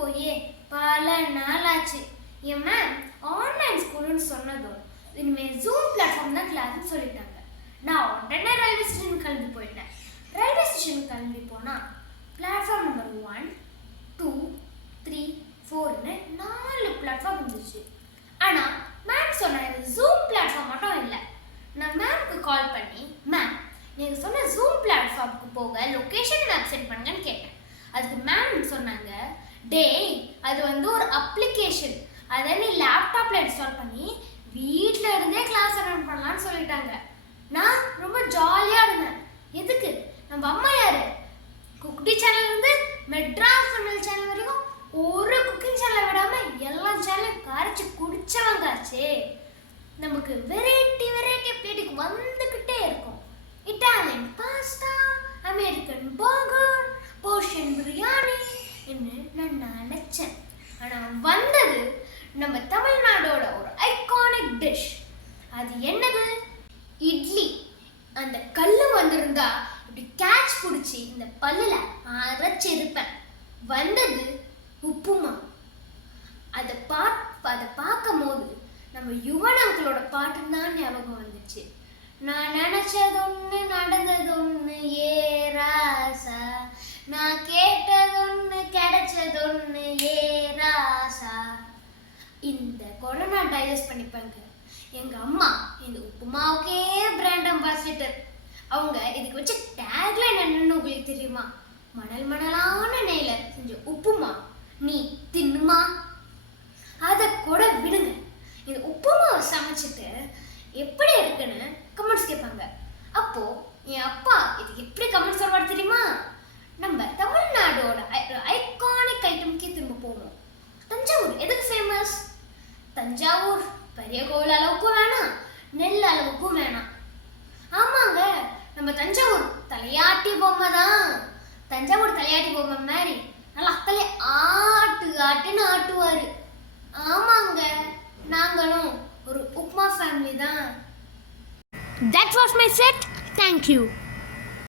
போய் பல நாள் ஆச்சு. என் மேம் ஆன்லைன் ஸ்கூல்னு சொன்னதும் இனிமேல் ஜூம் பிளாட்ஃபார்ம் தான் கிளாஸ்ன்னு சொல்லிட்டாங்க. நான் உடனே ரயில்வே ஸ்டேஷன் கிளம்பி போயிட்டேன். ரயில்வே ஸ்டேஷன் கிளம்பி போனால் பிளாட்ஃபார்ம் நம்பர் 1, 2, 3, 4ன்னு 4 பிளாட்ஃபார்ம் இருந்துச்சு. ஆனால் மேம் சொன்ன ஜூம் பிளாட்ஃபார்ம் மட்டும் இல்லை. நான் மேம்க்கு கால் பண்ணி, மேம் நீங்கள் சொன்ன ஜூம் பிளாட்ஃபார்முக்கு போக லொக்கேஷன் மேப் சென்ட் பண்ணுங்கன்னு கேட்டேன். அதுக்கு மேம் சொன்னாங்க, டேய் அது ஒரு அப்ளிகேஷன், அதை நீ லேப்டாப்பில் இன்ஸ்டால் பண்ணி வீட்டில் இருந்தே கிளாஸ் அட்டெண்ட் பண்ணலான்னு சொல்லிட்டாங்க. நான் ரொம்ப ஜாலியாக இருந்தேன். எதுக்கு? நம்ம அம்மா யாரு? குட்டி சேனல் இருந்து மெட்ராஸ் சமையல் சேனல் வரைக்கும் ஒரு குக்கிங் சேனலை விடாமல் எல்லா சேனலையும் கரைச்சி குடிச்சவங்காச்சே. நமக்கு வெரைட்டி பேட்டிக்கு வந்துக்கிட்டே இருக்கும். Italian pasta, American burger, portion biryani என்ன நான் நினைச்சேன். ஆனால் வந்தது நம்ம தமிழ்நாடோட ஒரு ஐகானிக் டிஷ். அது என்னது? இட்லி. அந்த கல்லு வந்திருந்தா இப்படி கேட்ச் பிடிச்சி இந்த பல்லுல அரைச்சிருப்பேன். வந்தது உப்புமா. அதை பார்க்கும் போது நம்ம யுவன் அங்கிளோட பாட்டு தான் ஞாபகம் வந்துச்சு. நான் நினைச்சது ஒன்று, நடந்தது ஒன்று, ஏ ராசா, நான் கேட்டது ஒன்று, கிடைச்சது ஒன்று, ஏ ராசா. இந்த கொரோனா டைஜஸ்ட் பண்ணிப்பாங்க. எங்க அம்மா இந்த உப்புமாவுக்கே பிராண்ட் அம்பாசிடர். அவங்க இதுக்கு வச்ச டேக்லைன் என்னன்னு உங்களுக்கு தெரியுமா? மணல் மணலான நெய்ல செஞ்ச உப்புமா நீ தின்னுமா? அதை கூட விடுங்க. இந்த உப்புமாவை சமைச்சிட்டு எப்படி இருக்குன்னு கமெண்ட்ஸ் கேட்பாங்க. அப்போ என் அப்பா இதுக்கு எப்படி கமெண்ட்ஸ் சொல்வார் தெரியுமா? நம்ம தமிழ்நாடோட ஐகானிக் ஐட்டம்க்கே திரும்ப போவோம். தஞ்சாவூர் எதுக்கு ஃபேமஸ்? தஞ்சாவூர் பெரிய கோவில் அளவுக்கும் வேணாம், நெல் அளவுக்கும் வேணாம். ஆமாங்க, நம்ம தஞ்சாவூர் தலையாட்டி பொம்மை தான். தஞ்சாவூர் தலையாட்டி பொம்மை மாதிரி நல்லா அக்கலே ஆட்டுன்னு ஆட்டுவாரு. ஆமாங்க, நாங்களும் ஒரு உப்மா ஃபேமிலி தான். That was my set. Thank you.